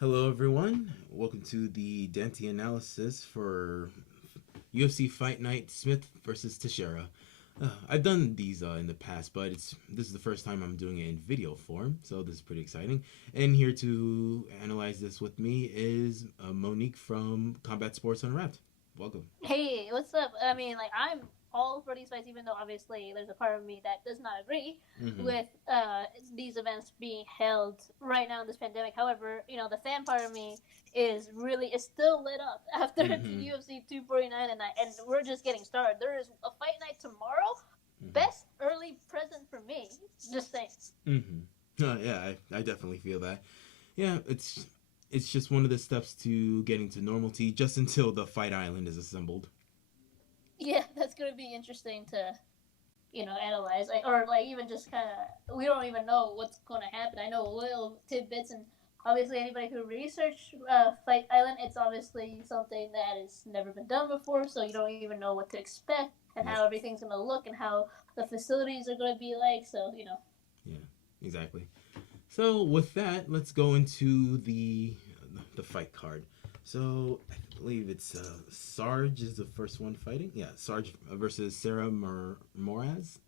Hello, everyone. Welcome to the Danty analysis for UFC Fight Night Smith versus Texeira. I've done these in the past, but this is the first time I'm doing it in video form, so this is pretty exciting. And here to analyze this with me is Monique from Combat Sports Unwrapped. Welcome. Hey, what's up? I mean, like I'm all for these fights, even though obviously there's a part of me that does not agree Mm-hmm. with these events being held right now in this pandemic. However, the fan part of me is still lit up after the Mm-hmm. UFC 249, and we're just getting started. There is a fight night tomorrow. Mm-hmm. Best early present for me. Just saying. Mm-hmm. Yeah, I definitely feel that. Yeah, it's just one of the steps to getting to normalcy, just until the fight island is assembled. Yeah, that's gonna be interesting to analyze, or like even just kind of, we don't even know what's going to happen. I know little tidbits, and obviously anybody who researched Fight Island, it's obviously something that has never been done before, so you don't even know what to expect and Yep. how everything's going to look and how the facilities are going to be like. So Yeah. Exactly. So with that, let's go into the fight card. So I believe it's Sarge is the first one fighting. Yeah, Sarge versus Sarah Moraz,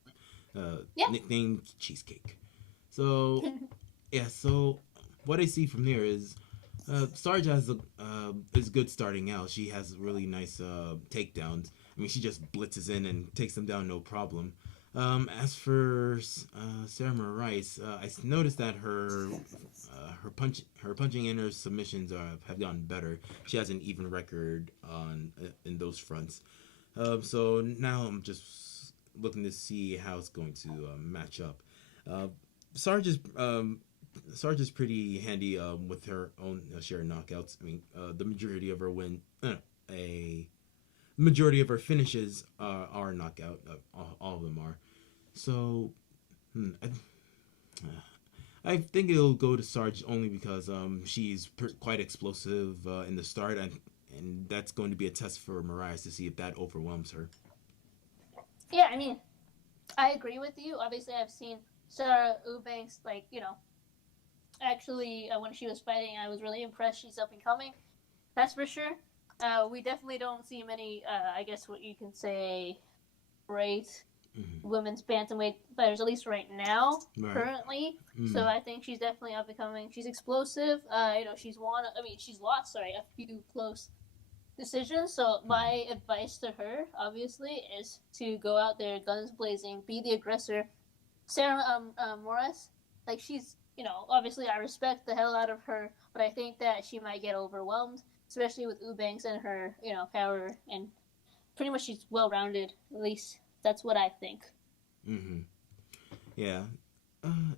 yeah. nicknamed Cheesecake. So yeah, so what I see from there is Sarge is good starting out. She has really nice takedowns. I mean, she just blitzes in and takes them down no problem. As for Sarah Rice, I noticed that her punching and her submissions have gotten better. She has an even record on in those fronts. So now I'm just looking to see how it's going to match up. Uh, Sarge is Sarge is pretty handy with her own share of knockouts. I mean, the majority of her a majority of her finishes are knockout. All of them are. So I think it'll go to Sarge only because she's quite explosive in the start, and that's going to be a test for Mariah to see if that overwhelms her. Yeah, I mean, I agree with you. Obviously, I've seen Sarah Eubanks, like, actually, when she was fighting, I was really impressed. She's up and coming, that's for sure. We definitely don't see many, I guess what you can say, great Mm-hmm. women's bantamweight fighters, at least right now, Right. currently. So Mm-hmm. I think she's definitely up and coming. She's explosive. She's won. I mean, she's lost. Sorry, a few close decisions. So Mm-hmm. my advice to her, obviously, is to go out there, guns blazing, be the aggressor. Sarah Morris, like she's, obviously I respect the hell out of her, but I think that she might get overwhelmed, especially with Eubanks and her, power, and pretty much she's well rounded. At least that's what I think. Mm-hmm. Yeah.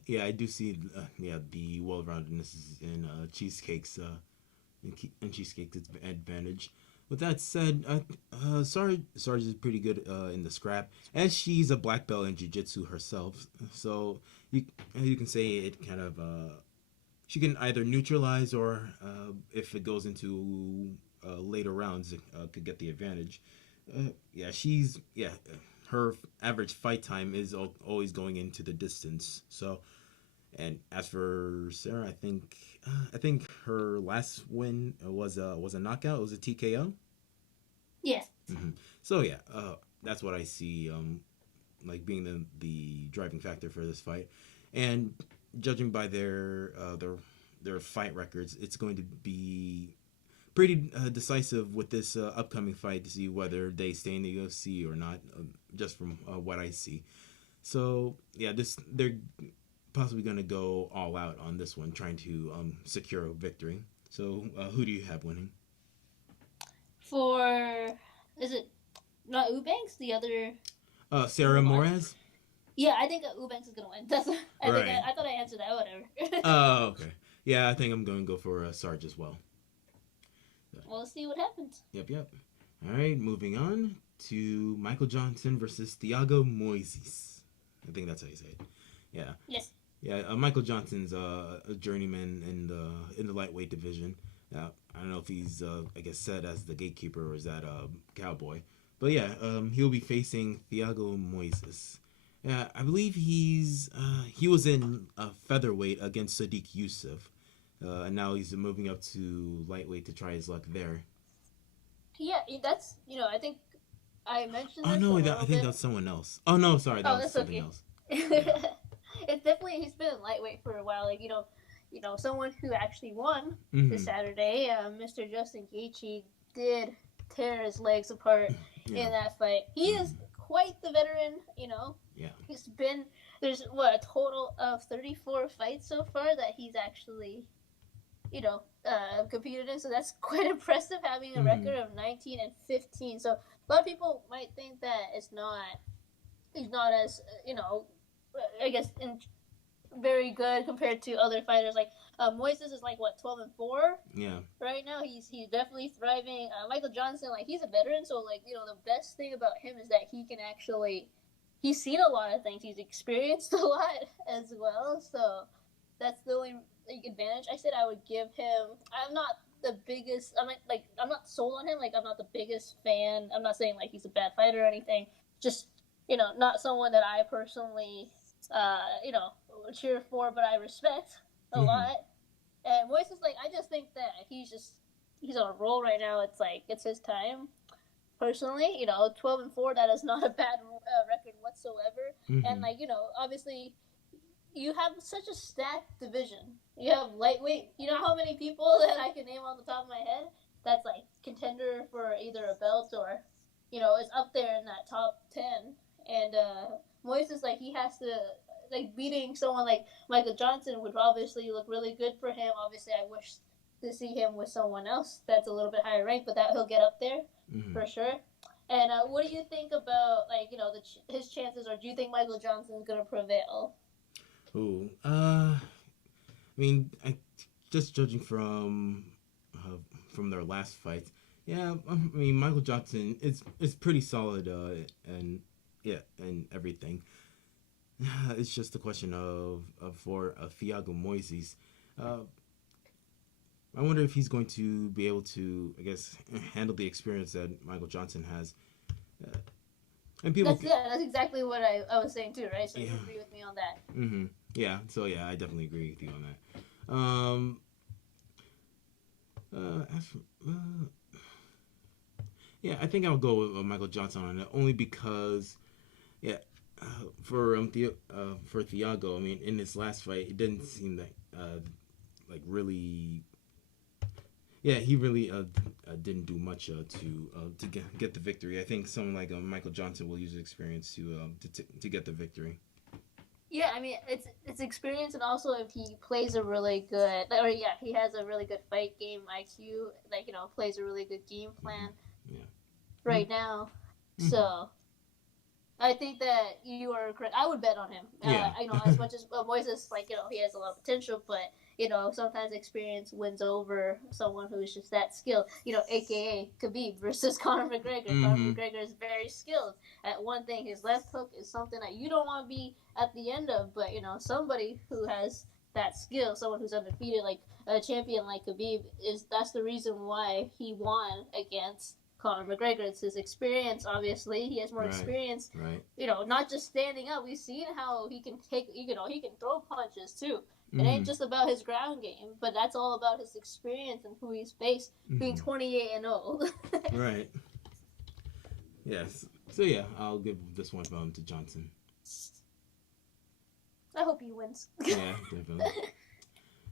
Yeah, I do see. Yeah, the well-roundedness is in Cheesecake's advantage. With that said, Sarge is pretty good in the scrap, and she's a black belt in jiu-jitsu herself. So you you can say it kind of she can either neutralize or if it goes into later rounds, could get the advantage. Yeah, her average fight time is always going into the distance. So, and as for Sarah, I think her last win was a knockout. It was a TKO. Yes. Mm-hmm. So yeah, that's what I see like being the driving factor for this fight, and judging by their fight records, it's going to be pretty decisive with this upcoming fight to see whether they stay in the UFC or not. Just from what I see, so yeah, this they're possibly going to go all out on this one, trying to secure a victory. So who do you have winning? For, is it not Eubanks? The other Sarah one? Moraz. Yeah, I think Eubanks is gonna win. That's. I think Right. I thought I answered that. Whatever. Okay. Yeah, I think I'm going to go for Sarge as well. We'll see what happens. Yep, yep. All right, moving on to Michael Johnson versus Thiago Moises. I think that's how you say it. Yeah, Yes. yeah. Michael Johnson's a journeyman in the lightweight division. I don't know if he's I guess set as the gatekeeper or is that cowboy, but yeah, he'll be facing Thiago Moises. I believe he was in featherweight against Sadiq Yusuf, and now he's moving up to lightweight to try his luck there. Yeah, that's I think I mentioned Oh this a no, I little think bit. that's someone else. Oh no, sorry, that Oh, was that's something okay. else. Yeah. It's definitely he's been lightweight for a while. Like someone who actually won this Mm-hmm. Saturday, Mr. Justin Gaethje did tear his legs apart Yeah. in that fight. He is Mm-hmm. quite the veteran. Yeah. He's been there's what a total of 34 fights so far that he's actually competed in. So that's quite impressive having a Mm-hmm. record of 19-15. So a lot of people might think that he's not as I guess very good compared to other fighters. Like Moises is like what 12-4 Yeah. right now. He's definitely thriving. Michael Johnson, like he's a veteran, so like the best thing about him is that he can actually he's seen a lot of things. He's experienced a lot as well. So that's the only advantage. I said I would give him. I'm not the biggest. I'm not sold on him. Like I'm not the biggest fan. I'm not saying like he's a bad fighter or anything. Just not someone that I personally cheer for, but I respect a Mm-hmm. lot. And Moises is like I just think that he's on a roll right now. It's like it's his time. Personally, 12-4, that is not a bad record whatsoever. And Mm-hmm. like obviously you have such a stacked division. You have lightweight. You know how many people that I can name on the top of my head that's like contender for either a belt or is up there in that top 10. And Moises like he has to like beating someone like Michael Johnson would obviously look really good for him. Obviously, I wish to see him with someone else that's a little bit higher ranked, but that he'll get up there Mm-hmm. for sure. And what do you think about like his chances, or do you think Michael Johnson is gonna prevail? Ooh. I mean, just judging from their last fight, yeah. I mean, Michael Johnson is pretty solid. And yeah, and everything. It's just a question of for Thiago Moises. Uh, I wonder if he's going to be able to, I guess, handle the experience that Michael Johnson has. Uh, and people, That's exactly what I was saying too, right? So yeah, you agree with me on that? mm-hmm, yeah. So yeah, I definitely agree with you on that. Um, as for, yeah, I think I'll go with Michael Johnson on it only because, yeah, for Thiago, I mean, in his last fight, it didn't seem that like really, yeah, he really didn't do much to get the victory. I think someone like Michael Johnson will use his experience to get the victory. Yeah, I mean it's experience, and also if he plays a really good, or yeah, he has a really good fight game IQ, like plays a really good game Mm-hmm. plan Yeah. right now. Mm-hmm. So I think that you are correct. I would bet on him. Yeah. As much as Moises, like he has a lot of potential, but sometimes experience wins over someone who is just that skilled. AKA Khabib versus Conor McGregor. Conor Mm-hmm. McGregor is very skilled at one thing. His left hook is something that you don't want to be at the end of, but somebody who has that skill, someone who's undefeated, like a champion like Khabib, is that's the reason why he won against Conor McGregor. It's his experience, obviously. He has more Right. experience, Right. not just standing up. We've seen how he can he can throw punches too. It ain't Mm-hmm. just about his ground game, but that's all about his experience and who he's faced, being Mm-hmm. 28-0. Right. Yes. So yeah, I'll give this one to Johnson. I hope he wins. Yeah, definitely.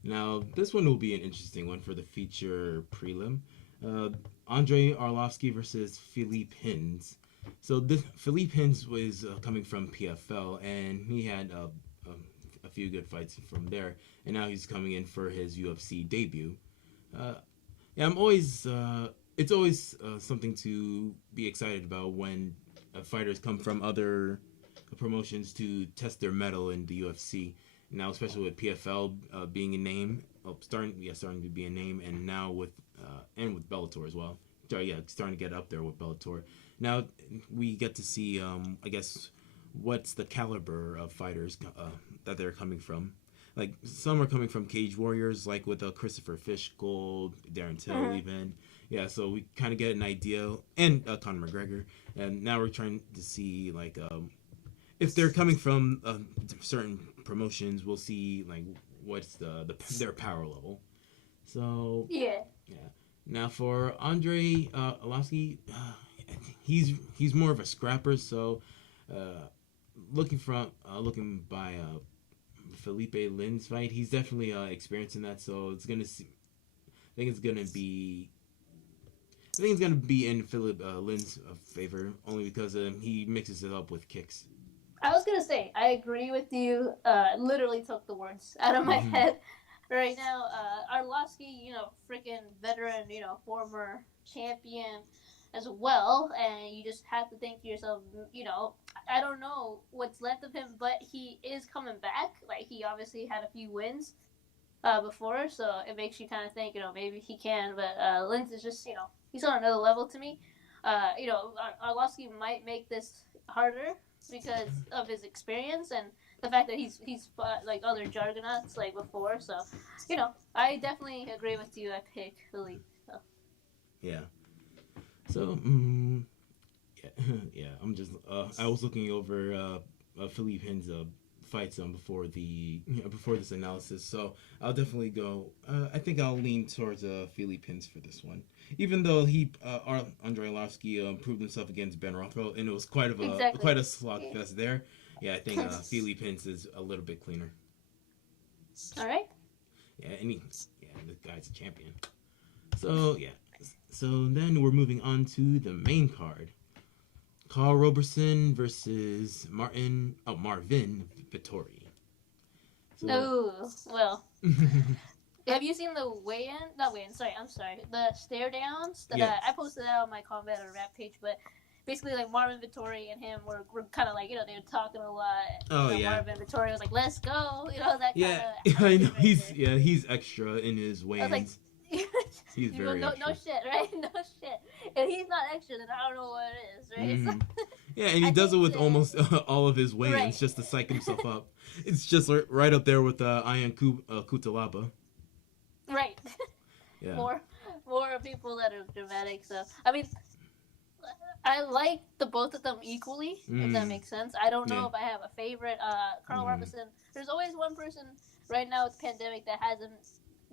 Now, this one will be an interesting one for the feature prelim. Uh, Andre Arlovsky versus Philippe Hins. So this Philippe Hins was coming from PFL, and he had a few good fights from there, and now he's coming in for his UFC debut. Uh, yeah, I'm always. It's always something to be excited about when fighters come from other promotions to test their mettle in the UFC. Now, especially with PFL being a name, starting to be a name, and now with Bellator as well. So, yeah, starting to get up there with Bellator. Now we get to see, I guess, what's the caliber of fighters that they're coming from. Like some are coming from Cage Warriors, like with Christopher Fishgold, Darren Till, Mhm. even. Yeah, so we kind of get an idea, and Conor McGregor, and now we're trying to see like if they're coming from certain promotions, we'll see like what's their power level. So Yeah. yeah. Now for Andre Arlovsky, he's more of a scrapper. So looking by Felipe Lin's fight, he's definitely experiencing that. So I think it's gonna be. I think it's gonna be in Philip Lin's favor only because he mixes it up with kicks. I was gonna say I agree with you. Literally took the words out of my Mm-hmm. head. Right now, Arlovsky, freaking veteran, former champion as well, and you just have to think to yourself, I don't know what's left of him, but he is coming back. Like he obviously had a few wins before, so it makes you kind of think, maybe he can. But Linz is just, he's on another level to me. Arlovsky might make this harder because of his experience and the fact that he's fought like other juggernauts like before. So, I definitely agree with you. I pick Philippe. So. Yeah. So yeah, yeah. I was looking over Philippe Hin's fights before this analysis. So I'll definitely go. I think I'll lean towards Philippe Hins for this one, even though Andrei Arlovsky proved himself against Ben Rothwell, and it was Exactly. quite a slogfest there. Yeah, I think Philippe Hins is a little bit cleaner. All right. Yeah, this guy's a champion. So yeah. So then we're moving on to the main card. Carl Roberson versus Marvin Vittori. So, Oh well. Have you seen the weigh-in? Not weigh-in. Sorry, I'm sorry. The stare downs that yes. I posted that on my Combat or Rap page, but basically like Marvin Vittori and him were kind of like they were talking a lot. Oh yeah. Marvin Vittori was like, "Let's go," that yeah. kind of. I know he's extra in his weigh-ins. Like, he's very no extra. shit, right? No shit. And he's not extra, then I don't know what it is, right? Mm-hmm. Yeah, and he does it with almost all of his weigh-ins right. just to psych himself up. It's just right up there with Ian Kutalaba. Right. Yeah. More people that are dramatic. So I mean, I like the both of them equally. If that makes sense. I don't know if I have a favorite. Carl Roberson. There's always one person right now with the pandemic that hasn't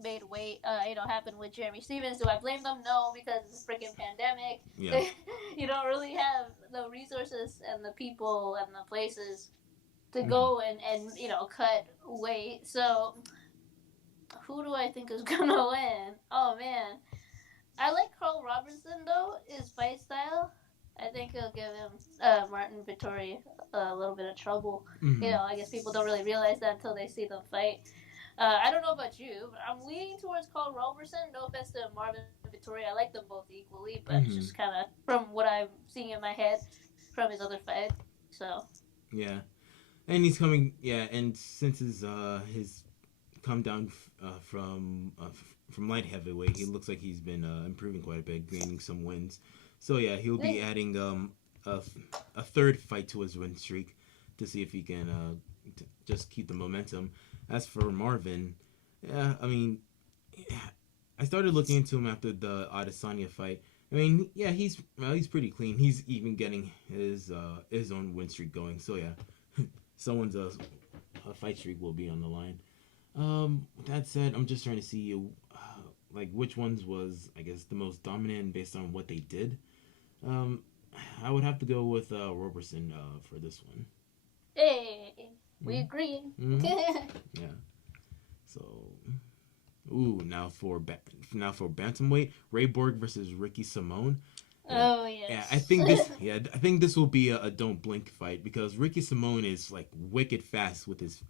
made weight. Happen with Jeremy Stevens. Do I blame them? No, because it's a freaking pandemic. Yeah. You don't really have the resources and the people and the places to go and cut weight. So who do I think is gonna win? Oh man, I like Carl Robertson though. His fight style, I think he'll give him Martin Vittori a little bit of trouble. I guess people don't really realize that until they see them fight. I don't know about you, but I'm leaning towards Carl Robertson. No offense to Marvin Vittori, I like them both equally, but it's just kind of from what I'm seeing in my head from his other fight. So yeah, and he's coming. Yeah, and since his come down from light heavyweight, he looks like he's been improving quite a bit, gaining some wins. So yeah, he'll be adding a third fight to his win streak to see if he can just keep the momentum. As for Marvin, yeah, I mean, I started looking into him after the Adesanya fight. I mean, yeah, he's pretty clean. He's even getting his own win streak going. So yeah, someone's a fight streak will be on the line. That said, I'm just trying to see like which ones was I guess the most dominant based on what they did. I would have to go with Roberson for this one. Hey, we agree. Mm-hmm. Yeah. So, now for bantamweight, Ray Borg versus Ricky Simone. Yeah. Oh yes. Yeah, I think this will be a don't blink fight because Ricky Simone is like wicked fast with his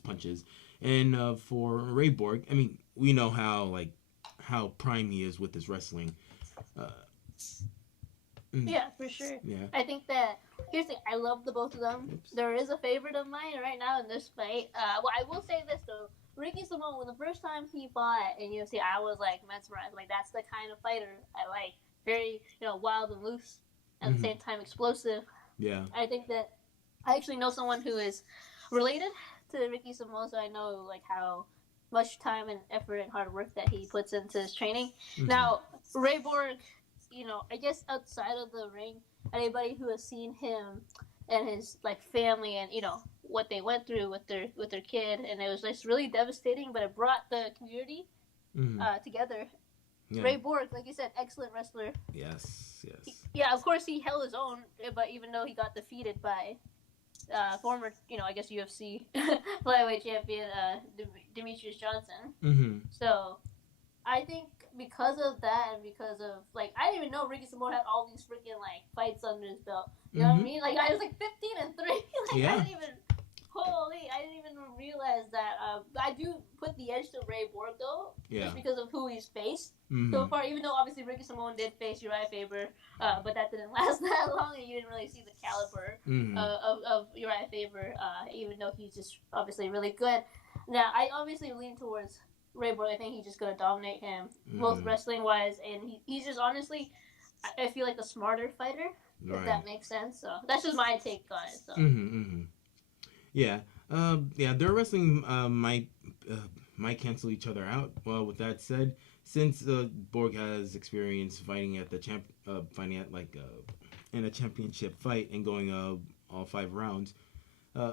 punches, and for Ray Borg, I mean we know how prime he is with his wrestling. Yeah, for sure. Yeah. I think that here's the thing. I love the both of them. Oops. There is a favorite of mine right now in this fight. Well, I will say this though. Ricky Simone, when the first time he fought in UFC, I was like mesmerized. Like that's the kind of fighter I like. Very, wild and loose, at the same time explosive. Yeah. I think that I actually know someone who is related to Ricky Simone, so I know like how much time and effort and hard work that he puts into his training. Now, Ray Borg, I guess outside of the ring, anybody who has seen him and his like family, and what they went through with their kid, and it was just really devastating. But it brought the community Mm-hmm. together. Yeah. Ray Borg, like you said, excellent wrestler. Yes. Yes. Yeah, of course he held his own, but even though he got defeated by former, I guess UFC flyweight champion Demetrius Johnson. Mm-hmm. So I think because of that, and because of like I didn't even know Ricky Samoa had all these freaking like fights under his belt. You know what I mean? Like I was like 15-3. Like Yeah. I didn't even realize that. I do put the edge to Ray Borg though, just because of who he's faced so far. Even though obviously Ricky Samoa did face Uriah Faber, but that didn't last that long, and you didn't really see the caliber of Uriah Faber. Even though he's just obviously really good. Now I obviously lean towards Ray Borg. I think he's just gonna dominate him, both wrestling wise, and he's just honestly, I feel like a smarter fighter, if that makes sense. So that's just my take on it. So. Yeah. Yeah. Their wrestling might cancel each other out. Well, with that said, since Borg has experience fighting at the fighting at like in a championship fight and going all 5 rounds, uh,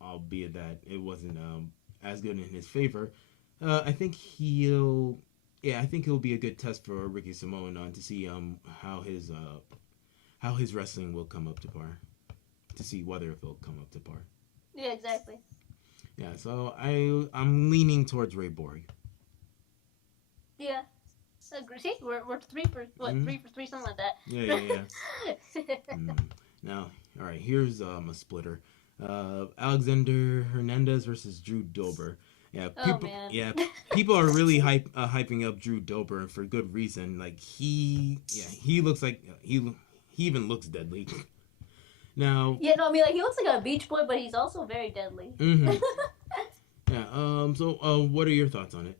albeit that it wasn't as good in his favor, I think he'll. Yeah, I think it'll be a good test for Ricky Samoan to see how his wrestling will come up to par, to see whether it will come up to par. Yeah, exactly. Yeah, so I'm leaning towards Ray Borg. Yeah. See, we're 3 for 3, something like that. Yeah. Now, all right, here's a splitter. Alexander Hernandez versus Drew Dober. Yeah, people. Man. Yeah, people are really hyping up Drew Dober for good reason. Like he looks like he even looks deadly. Now. Yeah, no, I mean like he looks like a beach boy, but he's also very deadly. Yeah. So, what are your thoughts on it?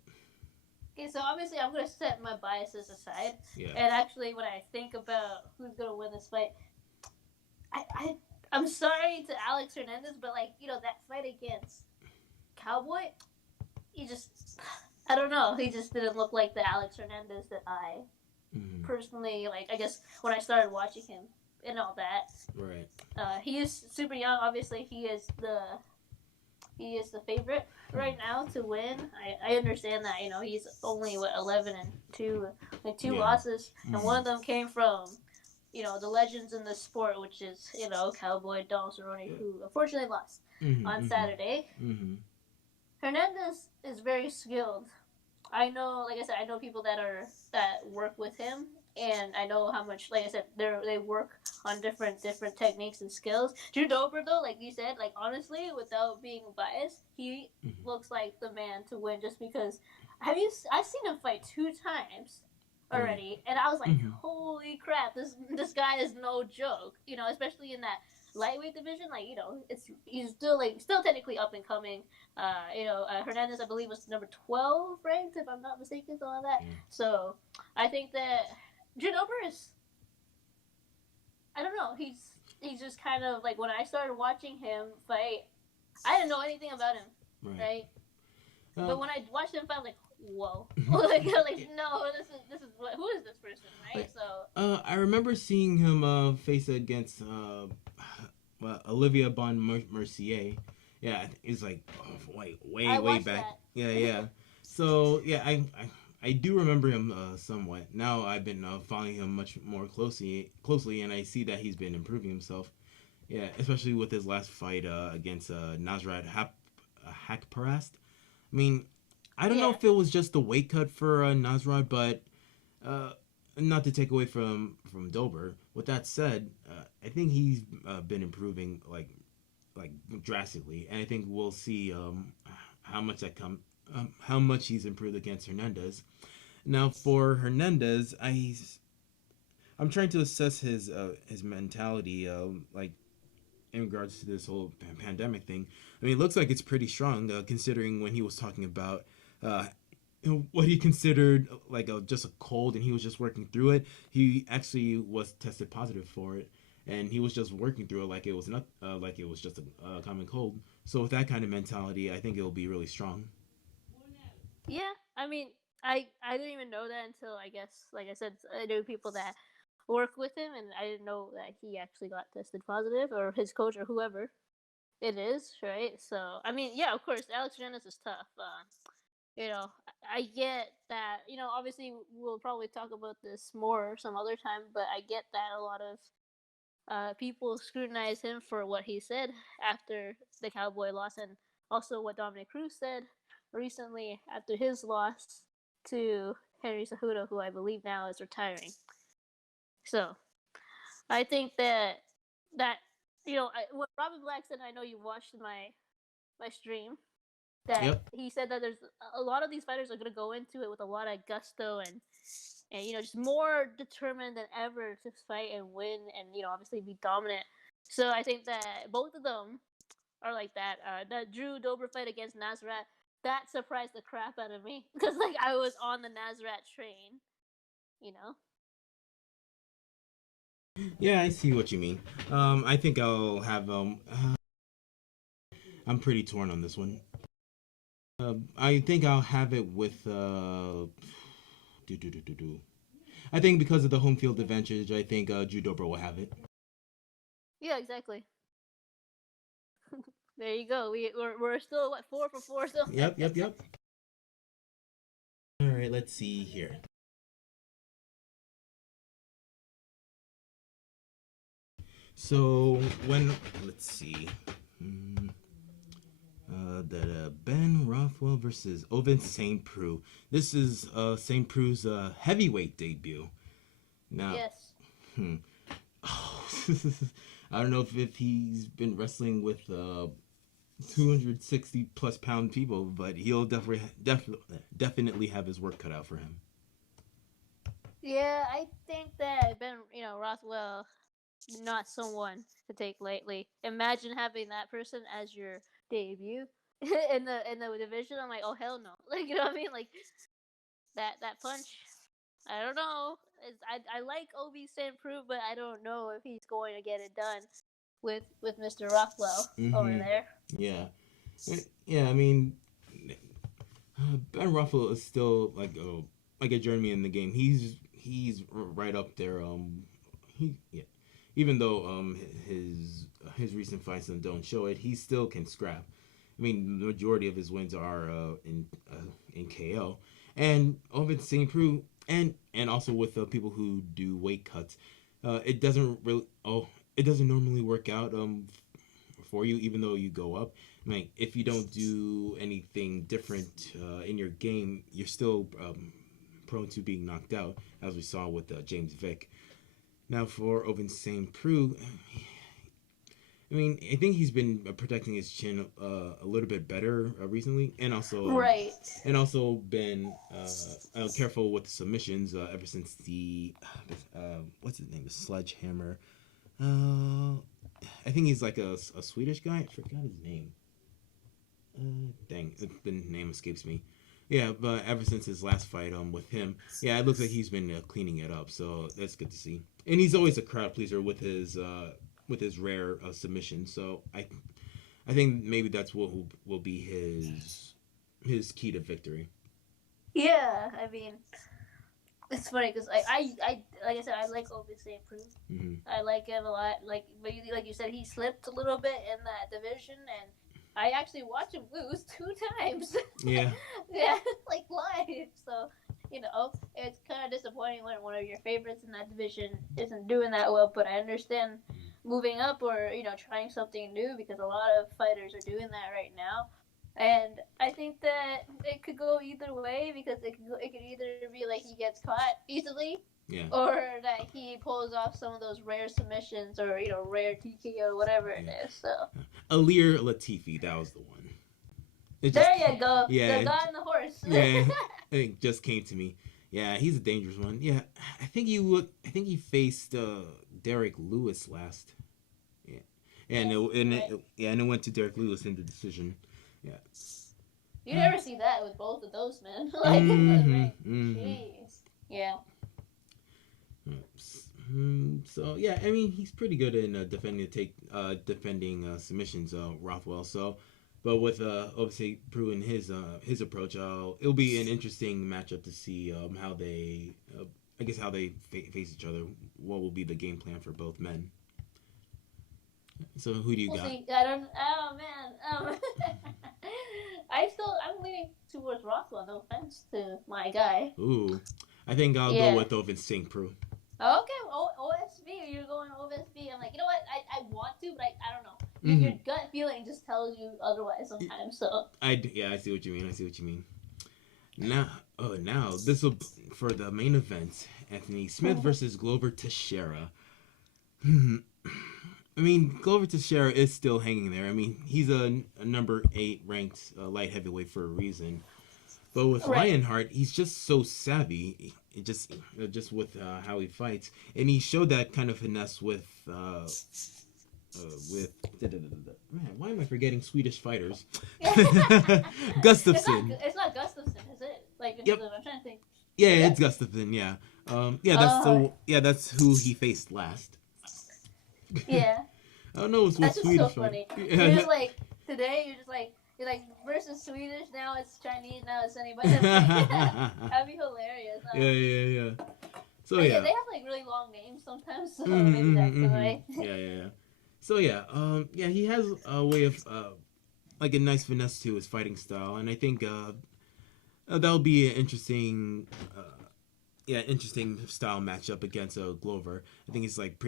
Okay, so obviously I'm gonna set my biases aside. Yeah. And actually, when I think about who's gonna win this fight, I'm sorry to Alex Hernandez, but like that fight against Cowboy, I don't know. He just didn't look like the Alex Hernandez that I personally like. I guess when I started watching him and all that. Right. He is super young. Obviously, he is the favorite right now to win. I understand that. He's only 11-2, like 2 losses, and one of them came from the legends in the sport, which is Cowboy Dom Cerrone, who unfortunately lost on Saturday. Hernandez is very skilled. I know, like I said, I know people that work with him, and I know how much, like I said, they work on different techniques and skills. Drew Dober, though, like you said, like honestly, without being biased, he looks like the man to win. Just because, I've seen him fight 2 times already, and I was like, holy crap, this guy is no joke. Especially in that lightweight division, like he's still technically up and coming. Hernandez, I believe, was number 12 ranked, if I'm not mistaken, something like that. So I think that Drew Dober is, I don't know, he's just kind of like, when I started watching him fight, I didn't know anything about him, right? But when I watched him fight, I was like, whoa, like no, this is who is this person, right? So I remember seeing him face against Olivia Bon Mercier. Yeah, it's like way back. That. Yeah. So yeah, I do remember him somewhat. Now I've been following him much more closely, and I see that he's been improving himself. Yeah, especially with his last fight against Nasrat Hakparast. I mean, I don't know if it was just the weight cut for Nasrat, but not to take away from Dober. With that said, I think he's been improving like drastically, and I think we'll see how much he's improved against Hernandez. Now for Hernandez, I'm trying to assess his mentality, like in regards to this whole pandemic thing. I mean, it looks like it's pretty strong, considering when he was talking about what he considered like just a cold, and he was just working through it. He actually was tested positive for it, and he was just working through it like it was not like it was just a common cold. So with that kind of mentality, I think it'll be really strong. Yeah, I mean, I didn't even know that until, I guess, like I said, I knew people that work with him, and I didn't know that he actually got tested positive, or his coach or whoever it is, right? So I mean, yeah, of course, Alex Jonas is tough. I get that. Obviously, we'll probably talk about this more some other time, but I get that a lot of people scrutinize him for what he said after the Cowboy loss, and also what Dominic Cruz said recently after his loss to Henry Cejudo, who I believe now is retiring. So I think that what Robin Black said. I know you watched my stream. That Yep. he said that there's a lot of these fighters are gonna go into it with a lot of gusto and just more determined than ever to fight and win and obviously be dominant. So I think that both of them are like that. That Drew Dober fight against Nasrat, that surprised the crap out of me because like I was on the Nasrat train, you know. Yeah, I see what you mean. I think I'll have I'm pretty torn on this one. I think I'll have it with do do do do do. I think because of the home field advantage, I think Drew Dober will have it. Yeah, exactly. There you go. We're still what 4 for 4 so. Yep. All right, let's see here. So let's see. Ben Rothwell versus Ovince St. Preux. This is St. Prue's heavyweight debut. Now, Yes. Oh, I don't know if he's been wrestling with 260 plus pound people, but he'll definitely have his work cut out for him. Yeah, I think that Ben, Rothwell, not someone to take lightly. Imagine having that person as your debut in the division. I'm like, oh hell no! Like you know what I mean? Like that punch. I don't know. I like Obi St. Preux, but I don't know if he's going to get it done with Mr. Rothwell over there. Yeah. I mean, Ben Ruffalo is still like a journeyman in the game. He's right up there. Even though his recent fights don't show it, he still can scrap. I mean, the majority of his wins are in KO, and Ovid St. Preux, and also with people who do weight cuts, it doesn't really it doesn't normally work out for you, even though you go up. I mean, if you don't do anything different in your game, you're still prone to being knocked out, as we saw with James Vick. Now for Ovince St. Preux, I mean, I think he's been protecting his chin a little bit better recently, and also been careful with the submissions ever since the what's his name, the Sledgehammer. I think he's like a Swedish guy. I forgot his name. Dang, the name escapes me. Yeah, but ever since his last fight with him, yeah, it looks like he's been cleaning it up. So that's good to see. And he's always a crowd pleaser with his rare submission. So I think maybe that's what will be his key to victory. Yeah, I mean, it's funny because I like I said, I like Obi St. Preux. Mm-hmm. I like him a lot. Like you said, he slipped a little bit in that division, and I actually watched him lose 2 times. Yeah. Yeah, like live. So it's kind of disappointing when one of your favorites in that division isn't doing that well. But I understand moving up or trying something new because a lot of fighters are doing that right now. And I think that it could go either way because it could either be like he gets caught easily, yeah, or that he pulls off some of those rare submissions or rare TKO, whatever it is. So Alir Latifi, that was the one. There you go. Yeah, the guy on the horse. Yeah, it just came to me. Yeah, he's a dangerous one. Yeah, I think he faced Derek Lewis last. Yeah, and it went to Derek Lewis in the decision. Yeah. You never see that with both of those men. Like, jeez. Yeah. So yeah, I mean he's pretty good in defending submissions. Rothwell. So, but with obviously Prue and his approach, it'll be an interesting matchup to see how they I guess how they face each other. What will be the game plan for both men? So who do you We'll got? see. I don't. Oh man. I'm leaning towards Rockwell. No offense to my guy. Ooh, I think I'll go Yeah. with Ovin St. Preux. Okay. OSB. You're going OSB. I'm like, you know what? I want to, but I don't know. Mm-hmm. Your gut feeling just tells you otherwise sometimes. So. I see what you mean. Now, this will for the main event: Anthony Smith versus Glover Teixeira. I mean, Glover Teixeira is still hanging there. I mean, he's a number 8 ranked light heavyweight for a reason. But with Lionheart, he's just so savvy. Just how he fights, and he showed that kind of finesse with man. Why am I forgetting Swedish fighters? Gustafsson. It's not Gustafsson, is it? Like, yep. I'm trying to think. Yeah, it's Gustafsson. Yeah, that's who he faced last. Yeah. I don't know. It's That's just Swedish so funny. Yeah. You're just like today. You're like versus Swedish. Now it's Chinese. Now it's anybody. That'd be hilarious. Yeah. So they yeah. They have like really long names sometimes. So maybe that's the way. Yeah. So yeah. He has a way of like a nice finesse to his fighting style, and I think that'll be an interesting style matchup against Glover. I think it's like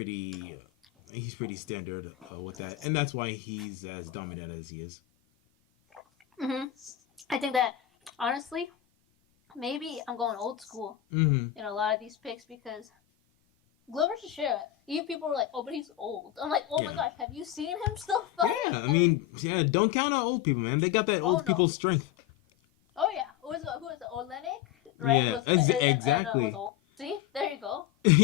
he's pretty standard with that, and that's why he's as dominant as he is. I think that honestly, maybe I'm going old school in a lot of these picks because Glover Teixeira, you people were like, oh, but he's old. I'm like, oh my gosh, have you seen him still fight? Yeah, I mean, don't count out old people, man. They got that old people's strength. Oh yeah, who is it? Olenek? Right? Yeah, exactly. See, there you go. And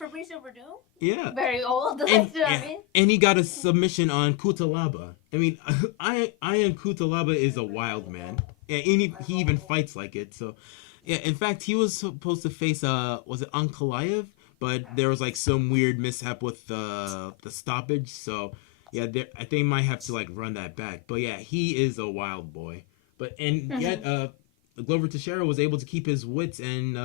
Fabricio Verdum? Yeah. Very old. You know what I mean? And he got a submission on Kutalaba. I mean, Ian Kutalaba is a wild man. Yeah, and he even fights like it. So, yeah, in fact, he was supposed to face, was it Ankalaev? But there was, like, some weird mishap with the stoppage. So, yeah, I think they might have to, like, run that back. But, yeah, he is a wild boy. Yet, Glover Teixeira was able to keep his wits and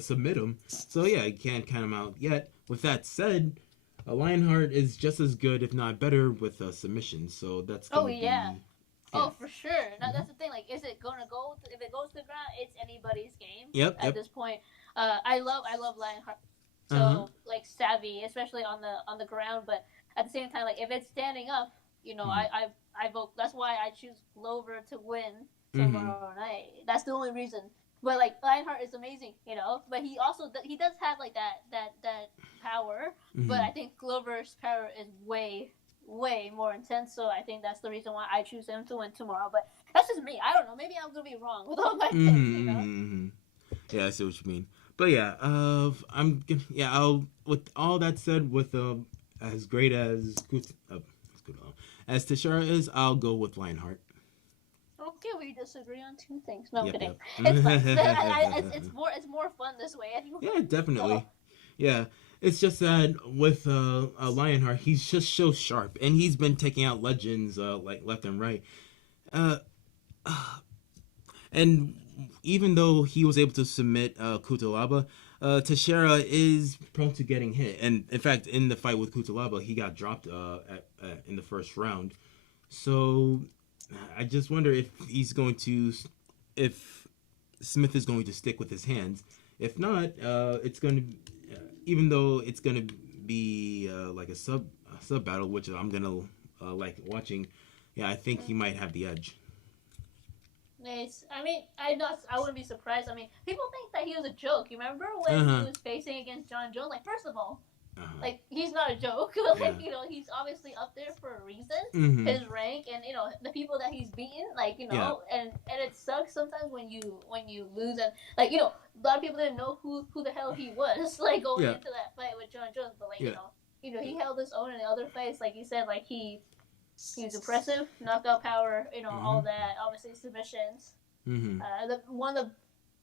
submit him. So yeah, you can't count him out yet. With that said, Lionheart is just as good, if not better, with submissions. So that's gonna be. Oh, for sure. Now that's the thing. Like, is it gonna go? If it goes to the ground, it's anybody's game. Yep. At this point, I love Lionheart. So like savvy, especially on the ground. But at the same time, like if it's standing up, you know, I vote. That's why I choose Glover to win tomorrow night. That's the only reason. But like Lionheart is amazing, you know. But he does have like that power. But I think Glover's power is way more intense. So I think that's the reason why I choose him to win tomorrow. But that's just me. I don't know. Maybe I'm gonna be wrong with all my picks. You know? Yeah, I see what you mean. But yeah, I'll with all that said, with as great as Teixeira is, I'll go with Lionheart. Okay, we disagree on 2 things. No, I'm kidding. It's fun. It's more fun this way. Yeah, definitely. Yeah, it's just that with Lionheart, he's just so sharp, and he's been taking out legends like left and right. And even though he was able to submit Kutalaba, Teixeira is prone to getting hit. And in fact, in the fight with Kutalaba, he got dropped in the first round. So I just wonder if Smith is going to stick with his hands. If not, it's going to, even though it's going to be like a sub battle, which I'm going to like watching. Yeah, I think he might have the edge. Nice. I mean, I wouldn't be surprised. I mean, people think that he was a joke. You remember when he was facing against John Jones? Like, first of all, like he's not a joke. Like, you know, he's obviously up there for a reason. His rank and you know the people that he's beaten. Like, you know, and it sucks sometimes when you lose and like you know a lot of people didn't know who the hell he was like going into that fight with John Jones. But like you know he held his own in the other fights. Like you said, like he was impressive, knockout power, you know, all that. Obviously submissions. One of the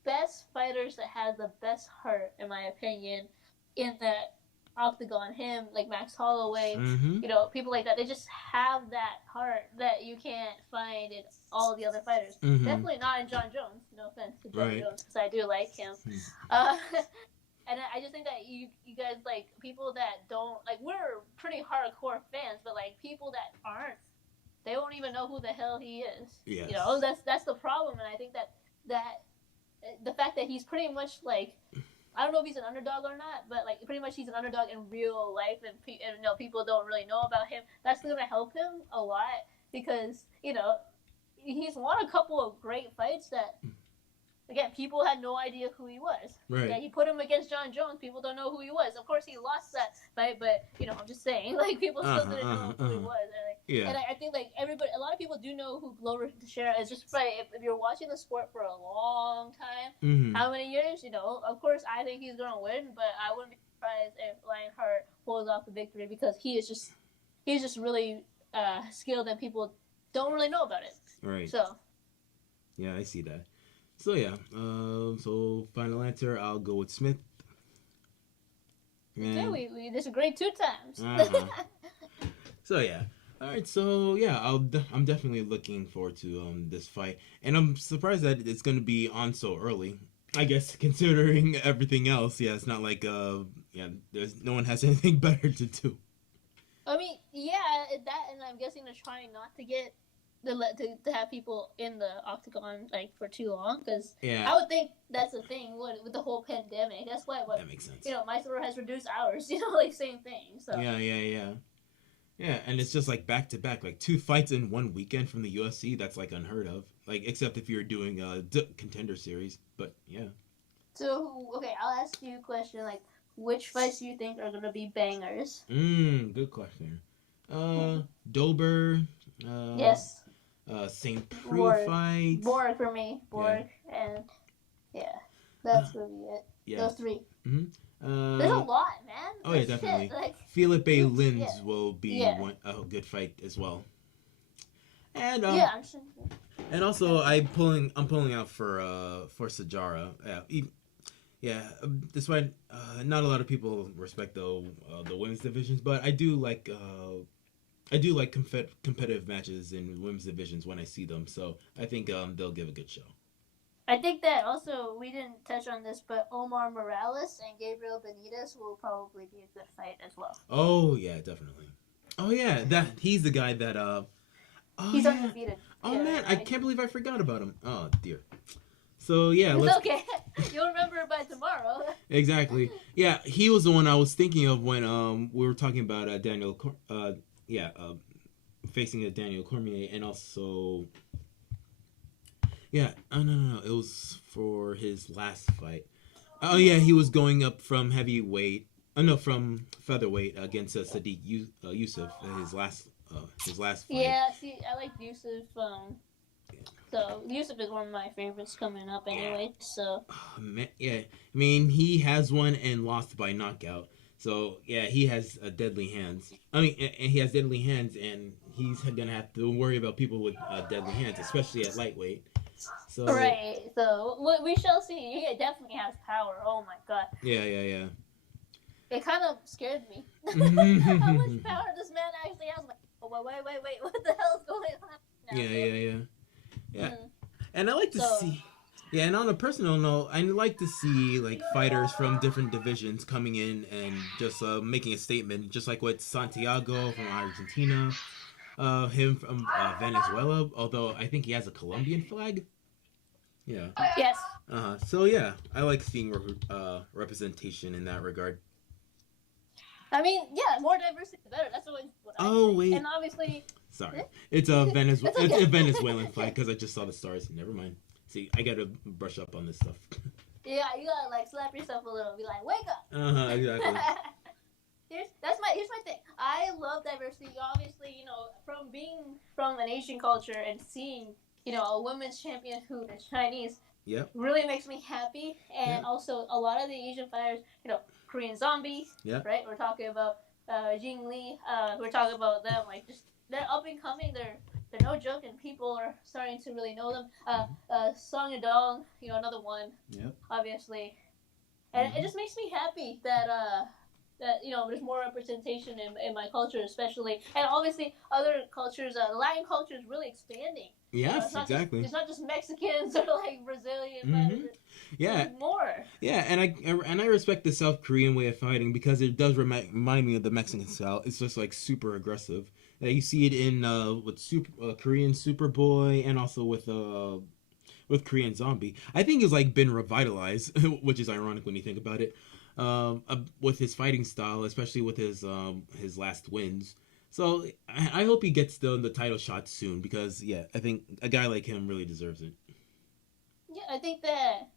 best fighters that has the best heart, in my opinion, in that Octagon, him, like Max Holloway, Mm-hmm. you know, people like that. They just have that heart that you can't find in all the other fighters. Mm-hmm. Definitely not in John Jones. No offense to John Right. Jones, because I do like him. Mm-hmm. And I just think that you guys, like, people that don't, like, we're pretty hardcore fans, but like people that aren't, they won't even know who the hell he is. Yes. You know, that's the problem, and I think that the fact that he's pretty much like, I don't know if he's an underdog or not, but like pretty much he's an underdog in real life, and you know, people don't really know about him. That's gonna help him a lot because, you know, he's won a couple of great fights that, again, people had no idea who he was. Right. Yeah, you put him against John Jones, people don't know who he was. Of course, he lost that fight, but, you know, I'm just saying, like, people still didn't know who he was. And, like, Yeah. and I think, like, everybody, a lot of people do know who Glover Teixeira is just by, if you're watching the sport for a long time, Mm-hmm. how many years, you know, of course, I think he's going to win, but I wouldn't be surprised if Lionheart pulls off the victory because he's just really skilled and people don't really know about it. Right. So. Yeah, I see that. So yeah, so final answer, I'll go with Smith. And okay, we disagreed 2 times. Uh-huh. So yeah, all right. So yeah, I'm definitely looking forward to this fight, and I'm surprised that it's gonna be on so early. I guess considering everything else, yeah, it's not like there's no one has anything better to do. I mean, yeah, that, and I'm guessing they're trying not to get to have people in the octagon like for too long, because I would think that's the thing with the whole pandemic. That's why that makes sense. You know, Mysore has reduced hours. You know, like same thing. So yeah, and it's just like back to back, like 2 fights in 1 weekend from the UFC. That's like unheard of. Like except if you're doing a contender series, but yeah. So okay, I'll ask you a question. Like, which fights do you think are gonna be bangers? Good question. Dober. Yes. St. Preux fight. Borg for me. Borg and that's gonna be it. Yeah. Those 3. Mm-hmm. There's a lot, man. Oh yeah, definitely. Felipe Lins will be a good fight as well. And I'm sure. And also I'm pulling out for Sajara. Despite not a lot of people respect the women's divisions, but I do like competitive matches in women's divisions when I see them. So I think they'll give a good show. I think that also, we didn't touch on this, but Omar Morales and Gabriel Benitez will probably be a good fight as well. Oh yeah, definitely. Oh yeah, he's the guy that he's undefeated. Oh man, I can't believe I forgot about him. Oh dear. So yeah, it's okay. You'll remember it by tomorrow. Exactly. Yeah, he was the one I was thinking of when we were talking about facing a Daniel Cormier, and also no, it was for his last fight. Oh yeah, he was going up from from featherweight against Sadiq Youssef his last fight. Yeah, see, I like Youssef. So Youssef is one of my favorites coming up anyway. So. Oh, man, yeah, I mean he has won and lost by knockout. So yeah, he has deadly hands. I mean, and he has deadly hands, and he's gonna have to worry about people with deadly hands, especially at lightweight. So right. So we shall see. He definitely has power. Oh my god. Yeah. It kind of scared me. How much power this man actually has? Like, oh, wait, what the hell is going on? Yeah. And I like to see. Yeah, and on a personal note, I like to see like fighters from different divisions coming in and just making a statement, just like with Santiago from Argentina, him from Venezuela. Although I think he has a Colombian flag. Yeah. Yes. So yeah, I like seeing representation in that regard. I mean, yeah, more diversity the better. That's what I think. Wait. And obviously. Sorry, it's a It's a Venezuelan flag because I just saw the stars. Never mind. See, I gotta brush up on this stuff. Yeah, you gotta like slap yourself a little. Be like, wake up. Exactly. Here's my thing. I love diversity. Obviously, you know, from being from an Asian culture and seeing, you know, a women's champion who is Chinese. Yep. Really makes me happy, and also a lot of the Asian fighters, you know, Korean Zombie. Yeah. Right. We're talking about Jing Lee. We're talking about them. Like, just they're up and coming. They're no joke, and people are starting to really know them. Song Yadong, you know, another one. Yep. Obviously, and it just makes me happy that that there's more representation in my culture, especially, and obviously other cultures. The Latin culture is really expanding. Yes, exactly. It's not just Mexicans or like Brazilian Mm-hmm. fighters. Yeah, There's more. yeah, and I respect the South Korean way of fighting because it does remind me of the Mexican style. It's just like super aggressive. You see it in with Korean Superboy and also with Korean Zombie. I think it's like been revitalized, which is ironic when you think about it. With his fighting style, especially with his last wins. So I hope he gets the title shot soon because yeah, I think a guy like him really deserves it. Yeah, I think that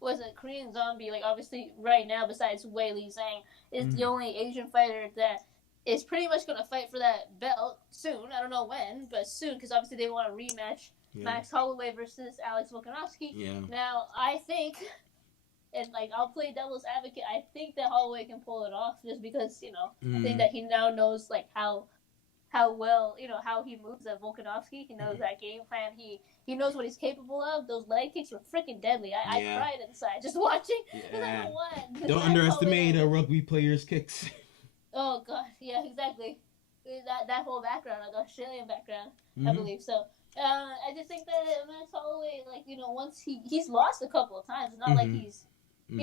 was a Korean Zombie. Like obviously, right now, besides Wei Li Zhang, is the only Asian fighter that is pretty much going to fight for that belt soon. I don't know when, but soon because obviously they want a rematch. Yeah. Max Holloway versus Alex Volkanovski. Yeah. Now I think, and like I'll play devil's advocate. I think that Holloway can pull it off just because I think that he now knows like how well how he moves at Volkanovski. He knows that game plan. He knows what he's capable of. Those leg kicks were freaking deadly. I cried inside just watching. Yeah. Like, what? Don't underestimate a rugby player's kicks. Oh god, yeah, exactly. That whole background, like Australian background, I believe so. I just think that Max Holloway, like once he's lost a couple of times. It's not like he's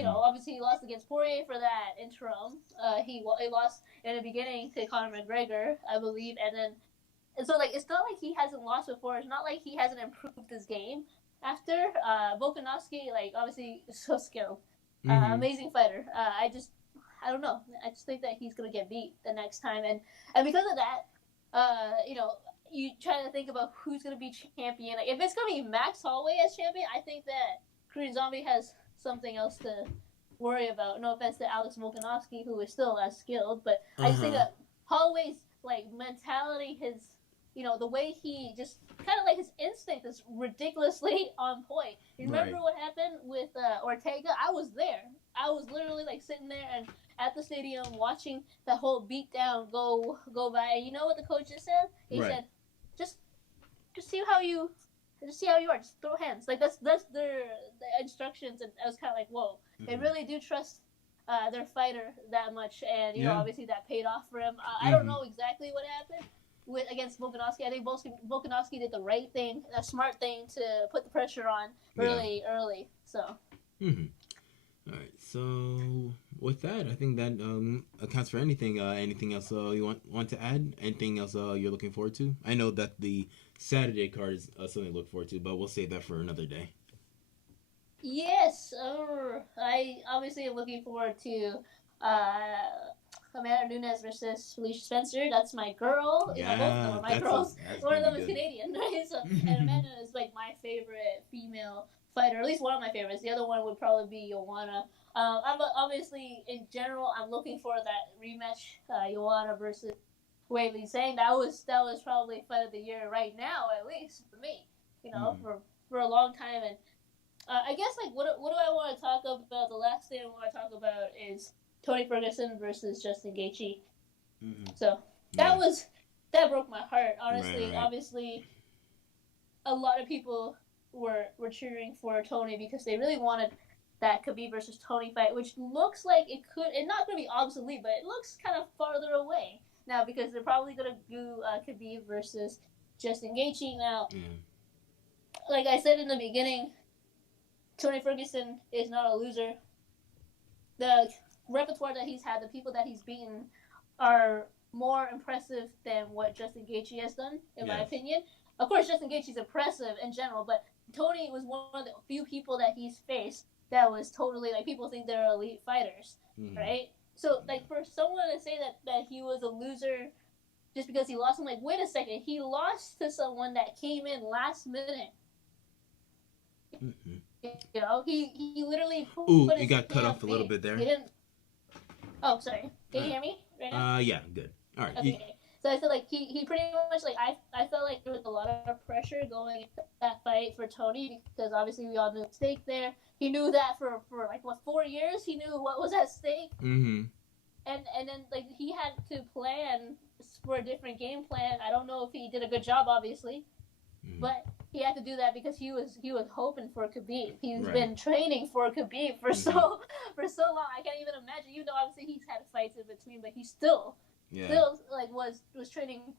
obviously he lost against Poirier for that interim. He lost in the beginning to Conor McGregor, I believe, and so like it's not like he hasn't lost before. It's not like he hasn't improved his game after. Volkanovski, like obviously so skilled, amazing fighter. I don't know. I just think that he's gonna get beat the next time, and because of that, you try to think about who's gonna be champion. Like, if it's gonna be Max Holloway as champion, I think that Korean Zombie has something else to worry about. No offense to Alex Volkanovski, who is still as skilled, but I just think that Holloway's like mentality, his the way he just kind of like his instinct is ridiculously on point. You remember what happened with Ortega? I was there. I was literally like sitting there and at the stadium watching that whole beatdown go by. And you know what the coach just said? He said, "Just see how you are. Just throw hands." Like that's their instructions, and I was kind of like, "Whoa!" They really do trust their fighter that much, and obviously that paid off for him. I don't know exactly what happened against Volkanovski. I think Volkanovski did the right thing, a smart thing to put the pressure on really early. So. All right. So with that, I think that accounts for anything. Anything else you want to add? Anything else you're looking forward to? I know that the Saturday card is something to look forward to, but we'll save that for another day. Yes, I obviously am looking forward to Amanda Nunes versus Felicia Spencer. That's my girl. Yeah, both of them are my girls. One of them is Canadian, right? So, and Amanda is like my favorite female fighter, at least one of my favorites. The other one would probably be Joanna. I'm obviously in general, I'm looking for that rematch, Joanna versus Wei Li Zhang. That was probably fight of the year right now, at least for me. For a long time, and I guess like what do I want to talk about? The last thing I want to talk about is Tony Ferguson versus Justin Gaethje. So that broke my heart, honestly. Right. Obviously, a lot of people were cheering for Tony because they really wanted that Khabib versus Tony fight, which looks like it's not going to be obsolete, but it looks kind of farther away now because they're probably going to do Khabib versus Justin Gaethje now. Like I said in the beginning, Tony Ferguson is not a loser. The repertoire that he's had, the people that he's beaten, are more impressive than what Justin Gaethje has done, in my opinion. Of course, Justin Gaethje's impressive in general, but Tony was one of the few people that he's faced that was totally, like, people think they're elite fighters, right? So, like, for someone to say that he was a loser just because he lost, I'm like, wait a second, he lost to someone that came in last minute. He literally put you got cut off a little bit there. He didn't... Oh, sorry. Can you hear me right now? Yeah, good. All right. Okay. So I feel like he pretty much, like, I felt like there was a lot of pressure going into that fight for Tony because obviously we all knew the stake there. He knew that for like, 4 years? He knew what was at stake. And then, like, he had to plan for a different game plan. I don't know if he did a good job, obviously. But he had to do that because he was hoping for Khabib. He's Right. been training for Khabib for Mhm. so long. I can't even imagine. You know, obviously he's had fights in between, but he still Yeah. still like was training